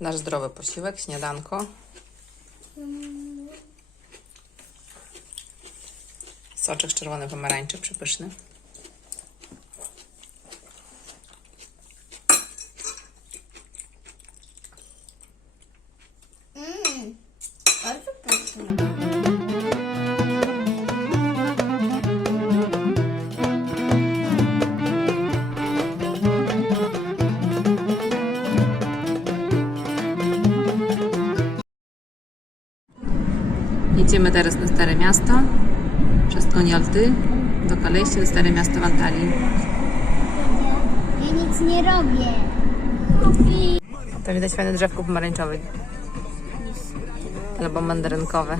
Nasz zdrowy posiłek, śniadanko. Soczek z czerwonej pomarańczy, przepyszny. Jedziemy teraz na Stare Miasto, przez Koniolty, do Kalejście, do Stare Miasto w Antalii. Ja nic nie robię. To widać fajne drzewko pomarańczowe. Albo mandarynkowe.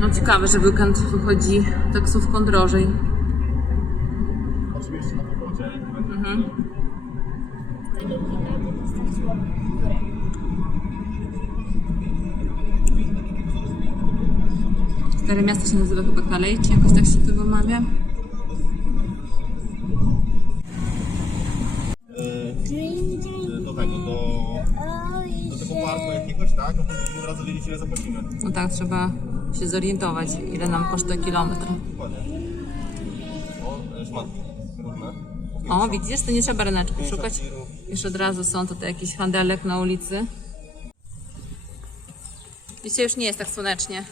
No ciekawe, że weekend wychodzi taksówką drożej. Stare miasto się nazywa chyba Kalej, czy jakoś tak się to wymawia? do tego, do, do tego parku jakiegoś, tak? A potem od razu wiedzieć ile zapłacimy. No tak, trzeba się zorientować, ile nam kosztuje kilometr. Dokładnie. O, e, szmatki różne. O, widzisz, to nie trzeba ryneczku szukać. Już od razu są tutaj jakiś handelek na ulicy. Dzisiaj już nie jest tak słonecznie.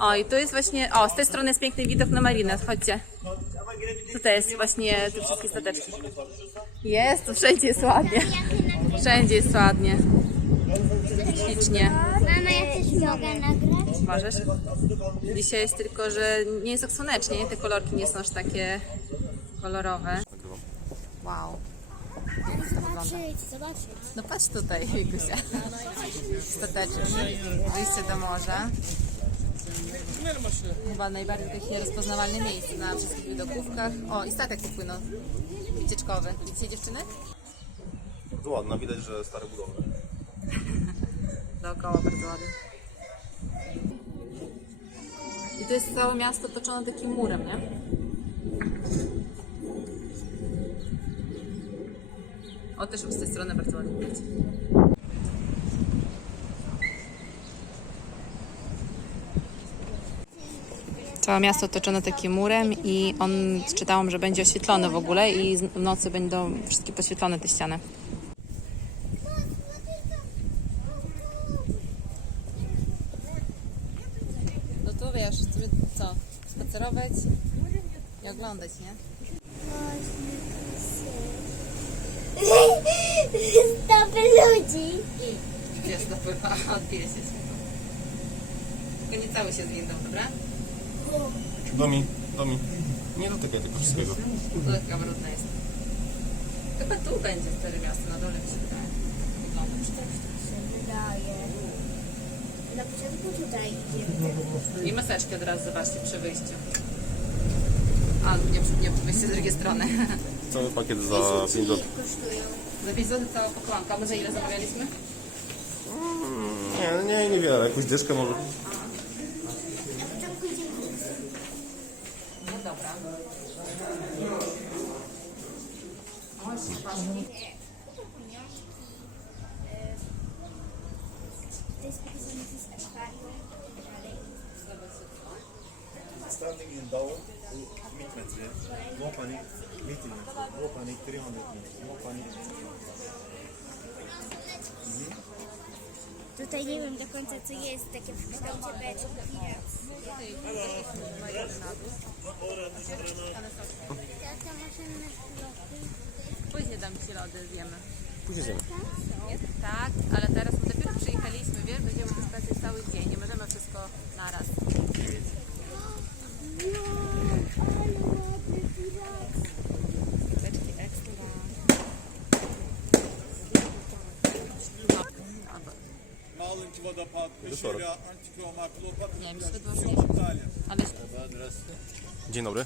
O, i tu jest właśnie, o, z tej strony jest piękny widok na marinę, chodźcie. Tutaj jest właśnie te wszystkie stateczki. Jest, tu wszędzie jest ładnie. Wszędzie jest ładnie. Ślicznie. Mama, ja też mogę nagrać? Możesz? Dzisiaj jest tylko, że nie jest tak słonecznie, nie? te kolorki nie są aż takie kolorowe. Wow. Jak to wygląda? No patrz tutaj, Wikusia. Stateczek. Wyjście do morza. Chyba najbardziej takie rozpoznawalne miejsce na wszystkich widokówkach. O, i statek tu płynął. Wycieczkowy. Widzicie dziewczyny? To ładne, widać, że stare budowy. Dookoła bardzo ładnie. I to jest całe miasto otoczone takim murem, nie? O, też z tej strony bardzo ładnie widać. Całe miasto otoczone takim murem i on, czytałam, że będzie oświetlony w ogóle i z- w nocy będą wszystkie poświetlone te ściany. No to wiesz, co, spacerować i oglądać, nie? Stopy ludzi. Jest dopływa, odbije się. Tylko nie cały się zwinął, dobra? Domi, domi. Nie dotykaj tego wszystkiego. To taka brudna jest. Chyba tu będzie stare miasto, na dole mi się wydaje. Wygląda przecież. Wydaje. Na początku tutaj idziemy. I maseczki od razu, zobaczcie, przy wyjściu. A, nie, nie wyjście z drugiej strony. Cały pakiet za 5 zł. kosztują. Za 5 zł cała pokłanka. Może ile zamawialiśmy? Nie, nie, niewiele. Jakąś dyszkę może. Na początku idziemy No dobra. To jest napisane, że jest akwarium i tak dalej. Standing in down, commitment, yeah? No panic, meeting, no panic, 300 meters, no panic. Tutaj nie wiem do końca co jest, takie w kształcie beczki. Tata, możemy na. Później dam Ci lody, zjemy. Później zjemy. Tak, ale teraz my dopiero przyjechaliśmy, wiesz, będziemy spędzać cały dzień, nie możemy wszystko naraz. Ale Dzień dobry.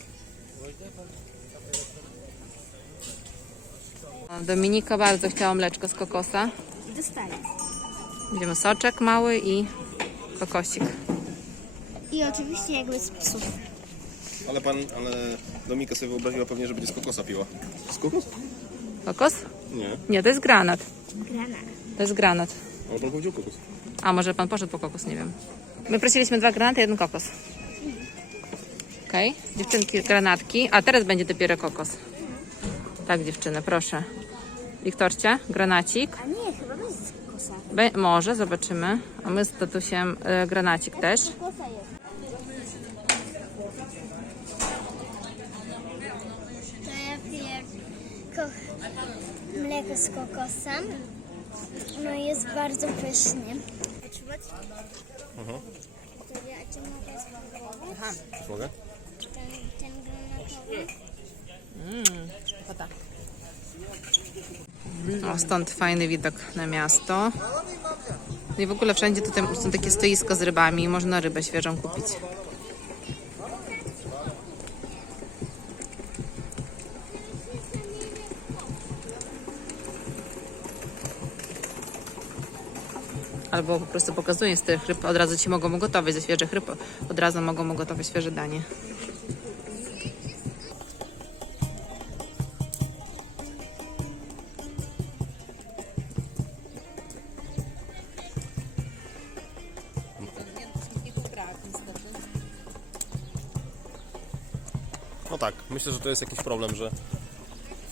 Dominika bardzo chciała mleczko z kokosa. Dostaję. Będziemy soczek mały i kokosik. I oczywiście jakby z psów. Ale pan, ale Domika sobie wyobraziła pewnie, że będzie z kokosa piła. Z kokos? Kokos? Nie. Nie, to jest granat. Granat. To jest granat. Ale pan powiedział kokos. A może pan poszedł po kokos, nie wiem. My prosiliśmy dwa granaty, jeden kokos. Okej, dziewczynki, granatki. A teraz będzie dopiero kokos. Tak, dziewczyny, proszę. Wiktorcie, granacik. A nie, chyba bez kosa. Be- może, zobaczymy. A my z tatusiem e, granacik też. Mleko z kokosem. No i jest bardzo pysznie. Mhm. Ja cię mogę ten granatowy? O, stąd fajny widok na miasto. No i w ogóle wszędzie tutaj są takie stoisko z rybami. Można rybę świeżą kupić. Albo po prostu pokazuję z tych ryb, od razu ci mogą ugotować ze świeżych ryb, od razu mogą ugotować świeże danie. No tak, myślę, że to jest jakiś problem, że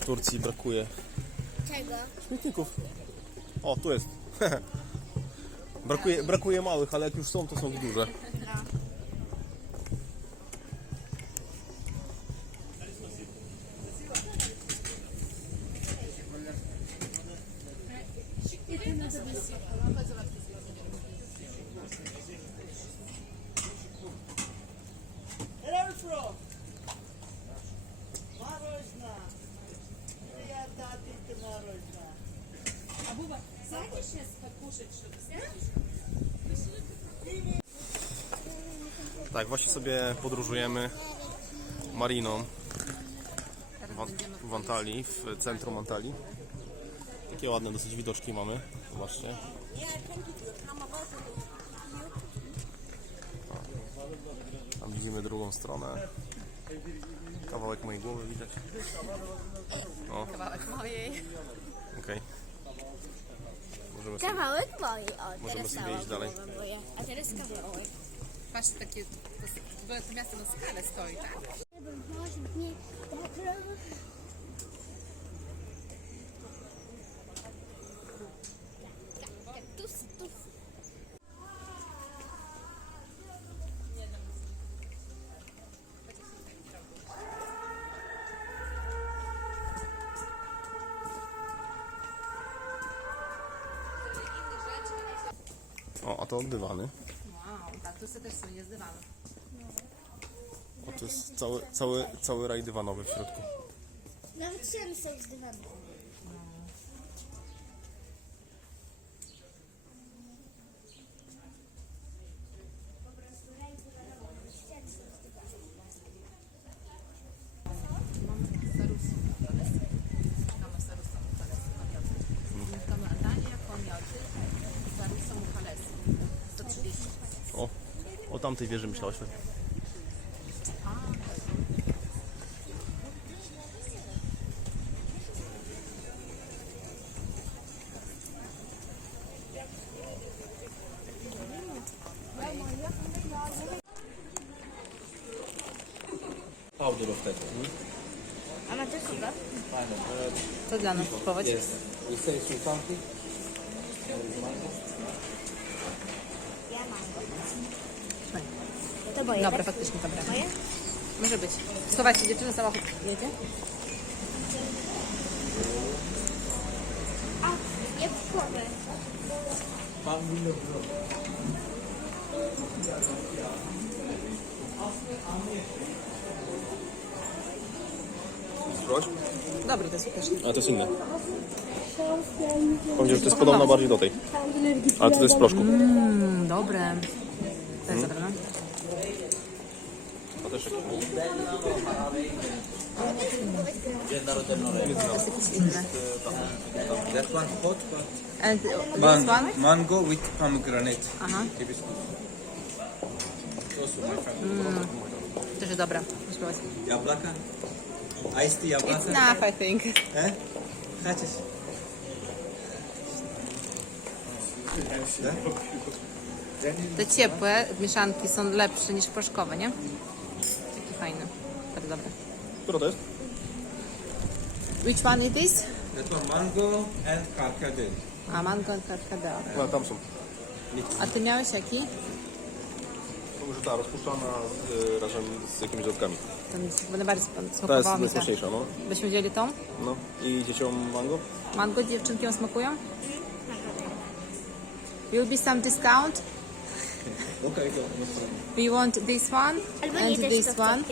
w Turcji brakuje Czego? śmietników. O, tu jest. brakuje, brakuje małych, ale jak już są, to są duże. Tak, właśnie sobie podróżujemy mariną w, Antalii, w centrum Antalii. Takie ładne dosyć widoczki mamy. Zobaczcie. Tam widzimy drugą stronę. Kawałek mojej głowy widać. O, Kawałek mojej. okej. Możemy sobie... Kawałek mojej. O, Możemy teraz sobie cała dalej. głowa moja. A teraz kawałek. Patrz, takie, to, to miasto na skale stoi, tak? Może nie tak O, a to dywany. Wow, tatusy też są nie z dywanu. O, to jest cały, cały, cały raj dywanowy w środku. Nawet siemy są z dywanu. O tamtej wieży myślałeś. tak? powder of. A chyba? Co dla nas kupować? Yes. We say sultanki. Ja mam go. To moje, Dobra, tak? faktycznie dobra. Moje? Może być. Schowajcie dziewczyny, samochód jedzie. A, ja w głowę. Spróbować? Dobry, to jest pyszny. A to jest inne. Powiedział, że to jest podobna bardziej do tej. Ale to jest proszku. Mmm, dobre. To jest dobre, no? To też To. That one hot, but And this man- one? mango with pomegranate. Aha, Hibiscus. Those are my favorite. też jest spróbować. Jabłka? Iced tea? It's enough, I think. E? Chcesz? Te ciepłe mieszanki są lepsze niż proszkowe, nie? Dobre. Które to jest? Which one it is? That one mango and karkadil. A, mango and karkadeo. No, tam są. A ty miałeś jaki? Może ta rozpuszczana z, razem z jakimiś dodatkami. Ten jest najbardziej sp- Ta jest smakowała mi ta. najsmaczniejsza, no. Byśmy wzięli tą? no. I dzieciom mango? Mango dziewczynki ją smakują? Will be some discount? Okay, go. No problem. We want this one Albo and nie też this one.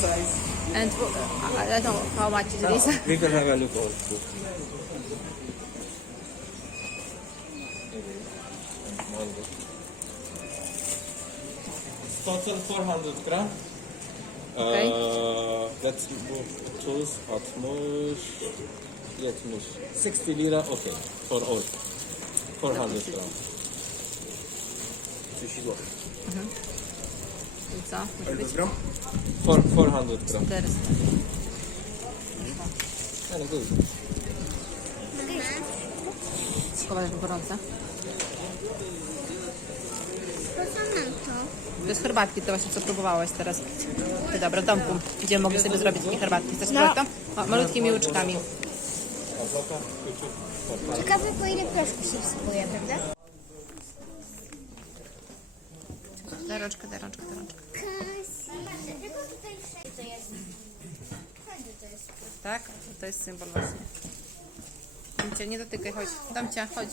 Też. And uh, I don't know how much it is. We can have a look also. Total 400 gram. Okay. Uh, let's choose atmış. Yetmiş. 60 lira okay. For all. 400 gram. 30 zł. I co? Musi być gram? For 400 gram. 400. Ale good. Schować gorące. Po co nam to? To jest herbatki, to właśnie co próbowałaś teraz. Ty dobra, w domku. Gdzie mogli sobie zrobić takie herbatki. Chcesz spróbować to? O, malutkimi łyczkami. Ciekawe po ile proszku się wsypuje, prawda? Daj rączkę, daj rączkę, daj rączkę. Tylko tutaj wszędzie to jest. Wszędzie to jest. Tak? To jest symbol właśnie. Domcia, nie dotykaj, chodź. Domcia, chodź.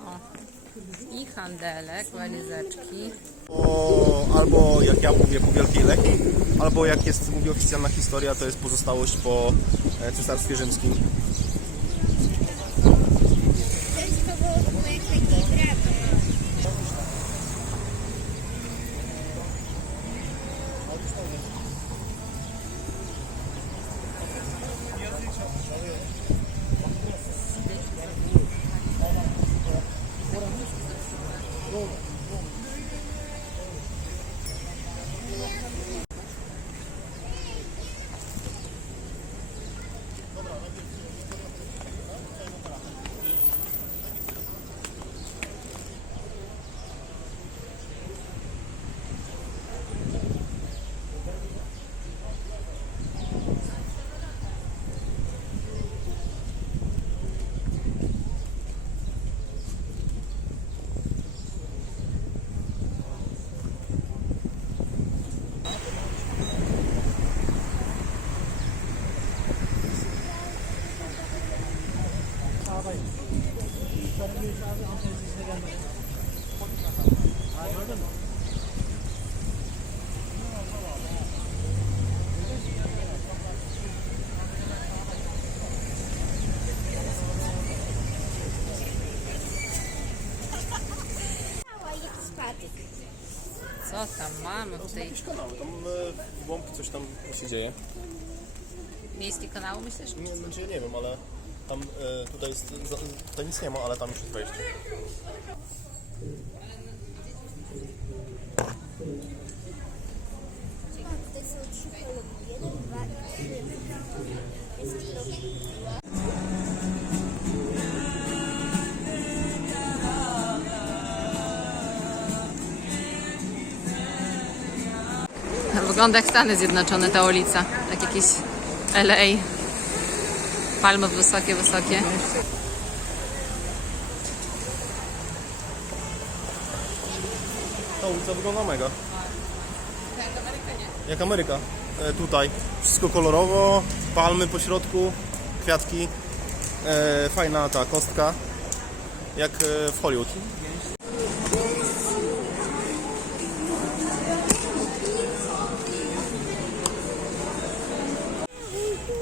O. I handelek, walizeczki. O, albo jak ja mówię po Wielkiej Leki, albo jak jest, mówi oficjalna historia, to jest pozostałość po e, Cesarstwie Rzymskim. 뭐 Co tam mamy w tej Jakieś kanały, tam e, w głąb coś tam się dzieje. miejskie kanału, myślisz? Nie, znaczy nie wiem, ale tam e, tutaj jest, za, tutaj nic nie ma, ale tam już jest wejście. Wygląda jak Stany Zjednoczone ta ulica. Jak jakieś LA. Palmy wysokie, wysokie. Ta ulica wygląda mega. Jak Ameryka. E, tutaj wszystko kolorowo, palmy po środku, kwiatki, e, fajna ta kostka, jak e, w Hollywood.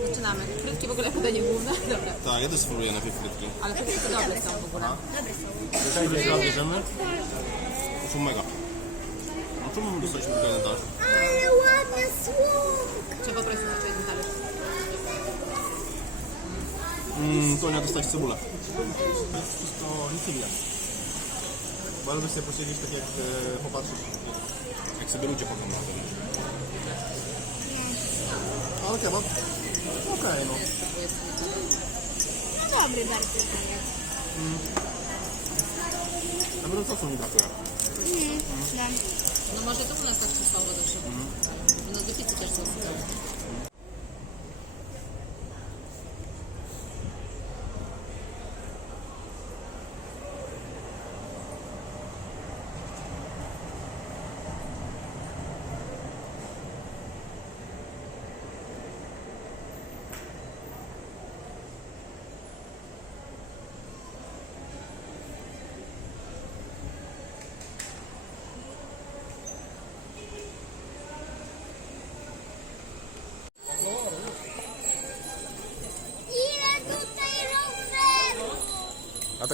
Zaczynamy. Frytki w ogóle podanie główne? Dobra. Tak, ja też spróbuję najpierw frytki. Ale frytki to dobre są w ogóle. Jeżeli gdzieś raz bierzemy, to są mega. No czemu my dostaliśmy tutaj na talerz? Ale ładne słonko. Trzeba poprosić na jeden talerz. Mm, to nie dostać cebulę. To jest wszystko nic nie widać. Byś sobie posiedzieć tak jak e, popatrzysz, jak sobie ludzie chodzą na to. Ale kebab? Okej, no. No dobry bardzo. Na pewno sosu mi brakuje. No może to u nas tak słowo zawsze. U nas do pizzy też są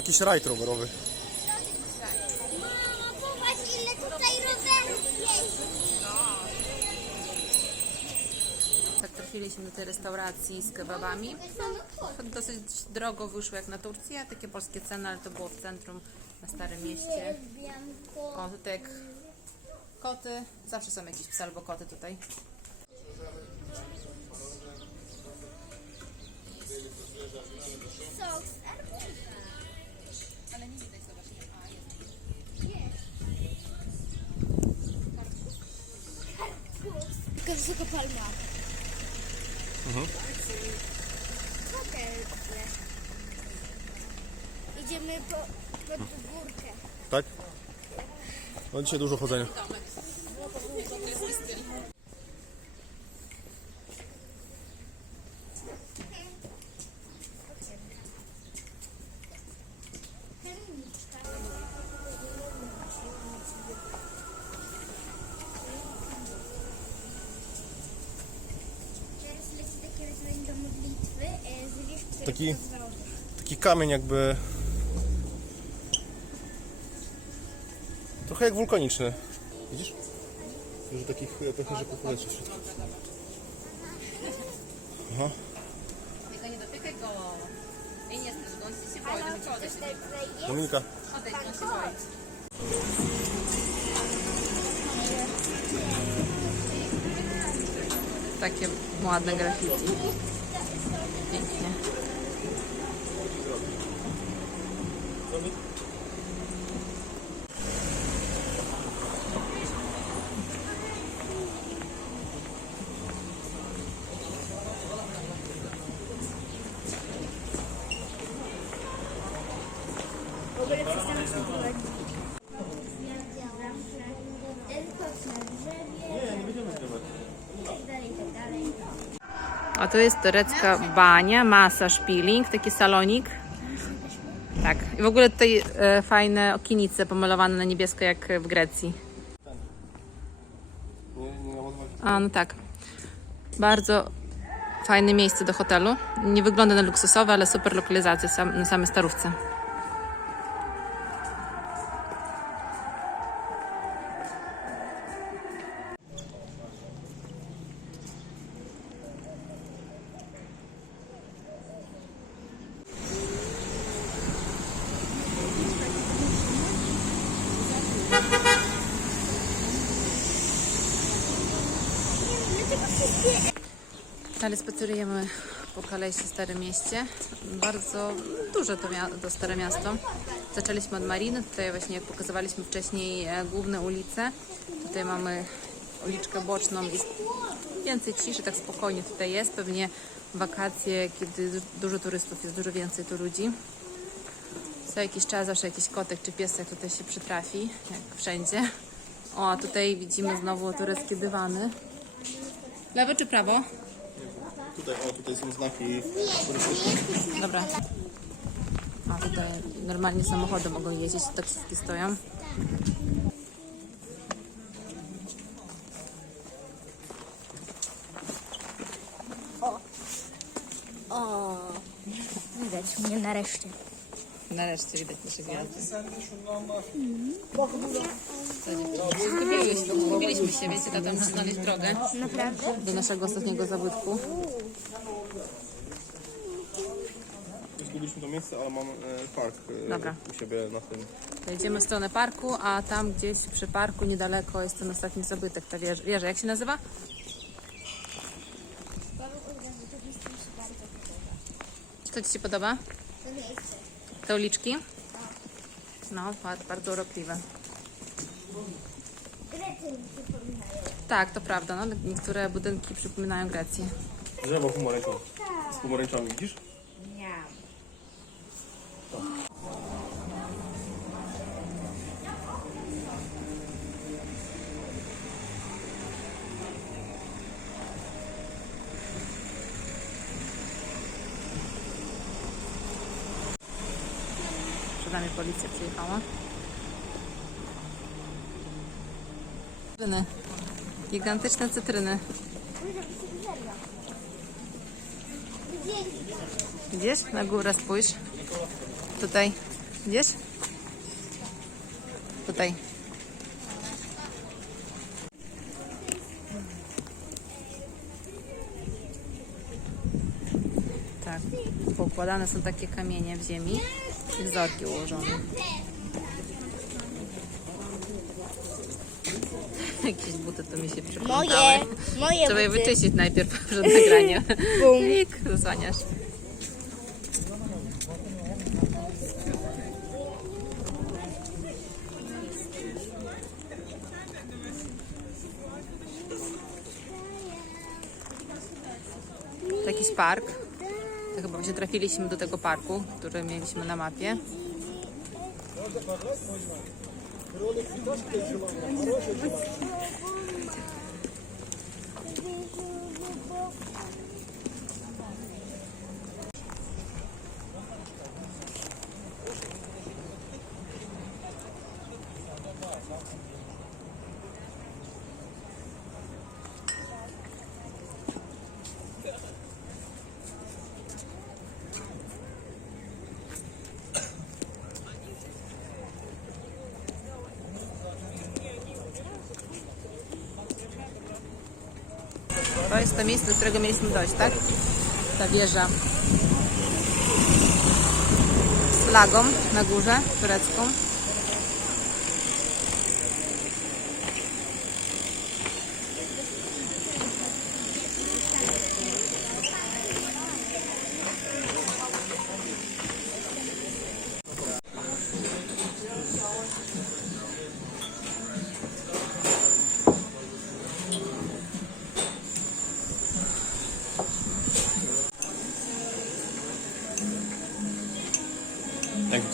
A taki szrajt rowerowy. Mama, popatrz ile tutaj rowerów jeździ. Tak trafiliśmy do tej restauracji z kebabami. No, dosyć drogo wyszło jak na Turcję, takie polskie ceny, ale to było w centrum, na Starym Mieście. O, tutaj jak koty, zawsze są jakieś psy albo koty tutaj. Sok z Tylko wysokopalma. Idziemy po, pod górkę. Tak? No dzisiaj dużo chodzenia. Kamień jakby... Trochę jak wulkaniczny. Widzisz? Dużo takich e, pęcherzyków leci w środku. Aha. Tylko nie dotykaj go. I nie strasz go, on się boi, odejdź. Dominika. Odejdź, on się boi. Takie ładne graffiti. Pięknie. Ten kot na drzewie. Nie, nie będziemy zgrywać. I tak dalej, i tak dalej. A to jest turecka bania, masaż, peeling, taki salonik. Tak. I w ogóle tutaj e, fajne okienice pomalowane na niebiesko jak w Grecji. A, no tak. Bardzo fajne miejsce do hotelu. Nie wygląda na luksusowe, ale super lokalizacja sam, na samej starówce. Dalej spacerujemy po Kalejsie Starym Mieście. Bardzo duże to, to stare miasto. Zaczęliśmy od Mariny, tutaj właśnie jak pokazywaliśmy wcześniej e, główne ulice. Tutaj mamy uliczkę boczną i więcej ciszy, tak spokojnie tutaj jest. Pewnie wakacje, kiedy du- dużo turystów, jest dużo więcej tu ludzi. Co jakiś czas zawsze jakiś kotek czy piesek tutaj się przytrafi, jak wszędzie. O, a tutaj widzimy znowu tureckie dywany. Lewo czy prawo? Tutaj, o, tutaj są znaki. Dobra. A tutaj normalnie samochody mogą jeździć, taksówki stoją. Widać mnie nareszcie. Nareszcie widać nasze gwiazdy. Zgubiliśmy, zgubiliśmy się, wiecie, musi znaleźć drogę Naprawdę? do naszego ostatniego zabytku. zgubiliśmy to miejsce, ale mam e, park e, Dobra. u siebie na tym. To Idziemy w stronę parku, a tam gdzieś przy parku niedaleko jest ten ostatni zabytek, ta wieża. wieża. Jak się nazywa? Co Ci się podoba? To. Te uliczki? No, ba- bardzo urokliwe. Mi przypominają. Tak, to prawda. No, niektóre budynki przypominają Grecję. Drzewo pomarańczowe. Z pomarańczami, widzisz? Nie. Przed policja przyjechała. Cytryny. Gigantyczne cytryny. Widzisz? Na górę spójrz. Tutaj. Widzisz? Tutaj. Tak. Poukładane są takie kamienie w ziemi i wzorki ułożone. Jakieś buty to mi się przypomniały. Moje, moje Trzeba je buty. wyczyścić najpierw przed nagraniem. Bum. Zasłaniasz. Jakiś park. Właśnie trafiliśmy do tego parku, który mieliśmy na mapie. To jest to miejsce, do którego mieliśmy dojść, tak? Ta wieża z flagą na górze turecką.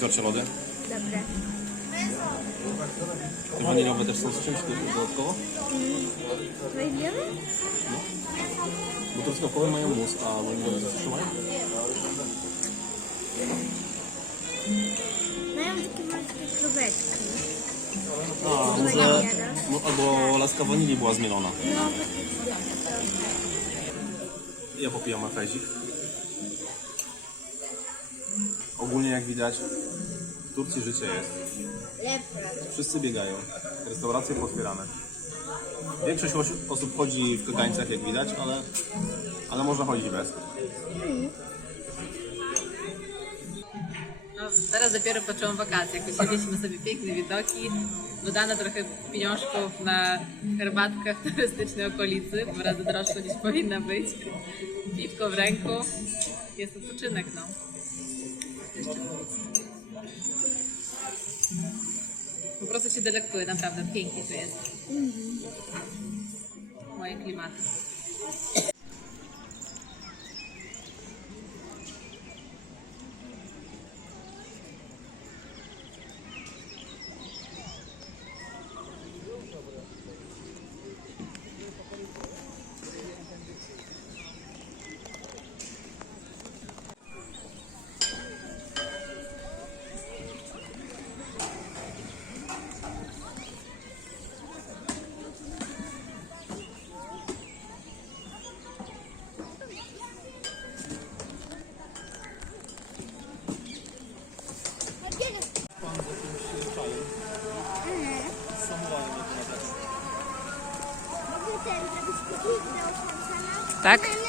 Wiktorcie lody? Dobre. Waniliowe też są z czymś dodatkowo? Weźmiemy? Bo truskawkowe mają mus, a waniliowe coś jeszcze mają? Mają takie malutkie króweczki. A, może... no, Albo laska wanilii była zmielona. No, Ja popijam afezik. Ogólnie jak widać, w Turcji życie jest. Wszyscy biegają. Restauracje potwierane. Większość osób chodzi w kagańcach, jak widać, ale, ale można chodzić bez. No, teraz dopiero poczułam wakacje. Jak usiedliśmy sobie piękne widoki, dodane trochę pieniążków na herbatkę w turystycznej okolicy, bo razy droższa niż powinna być. Piwko w ręku. Jest odpoczynek, no. Jeszcze Po prostu się delektuję, naprawdę pięknie tu jest. Moje klimaty. так?